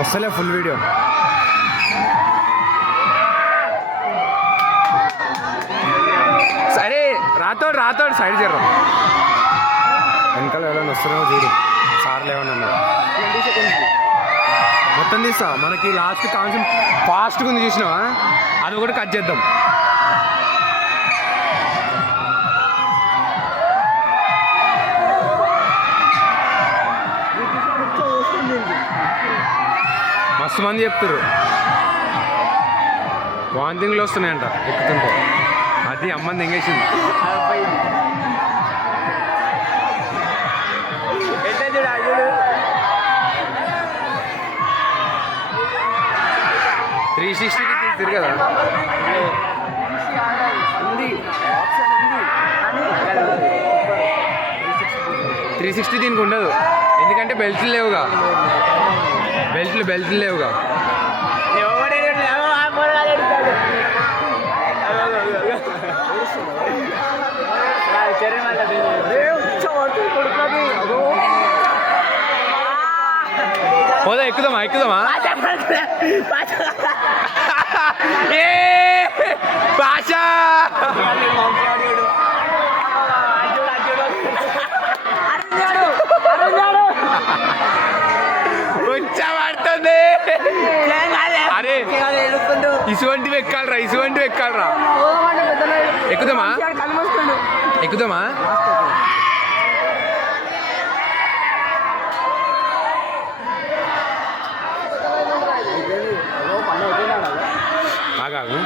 వస్తలే full video. సరే Rathod side చేద్దాం. వెనకాల ఎవరైనా వస్తున్నారో చూడు. సార్లు ఏమన్నా ఉన్నారు. మొత్తం తీస్తా. మనకి లాస్ట్ కాన్సెప్ట్ ఫాస్ట్గా ఉంది చూసినావా, అది కూడా కట్ చేద్దాం. మస్తు మంది చెప్తారు వాంతింగ్లు వస్తున్నాయంట ఎక్కుతుంటే. అది అమ్మని ఎంగేసింది. త్రీ 360కి తిరిగి కదా. 360 దీనికి ఉండదు, ఎందుకంటే బెల్ట్లు లేవుగా. బెల్ట్లు లేవుగా. పోదా ఎక్కుదామా భాషా పడుతుంది. అరే ఇసువంటివి ఎక్కాలరా. ఎక్కుదామా ఆగాగు.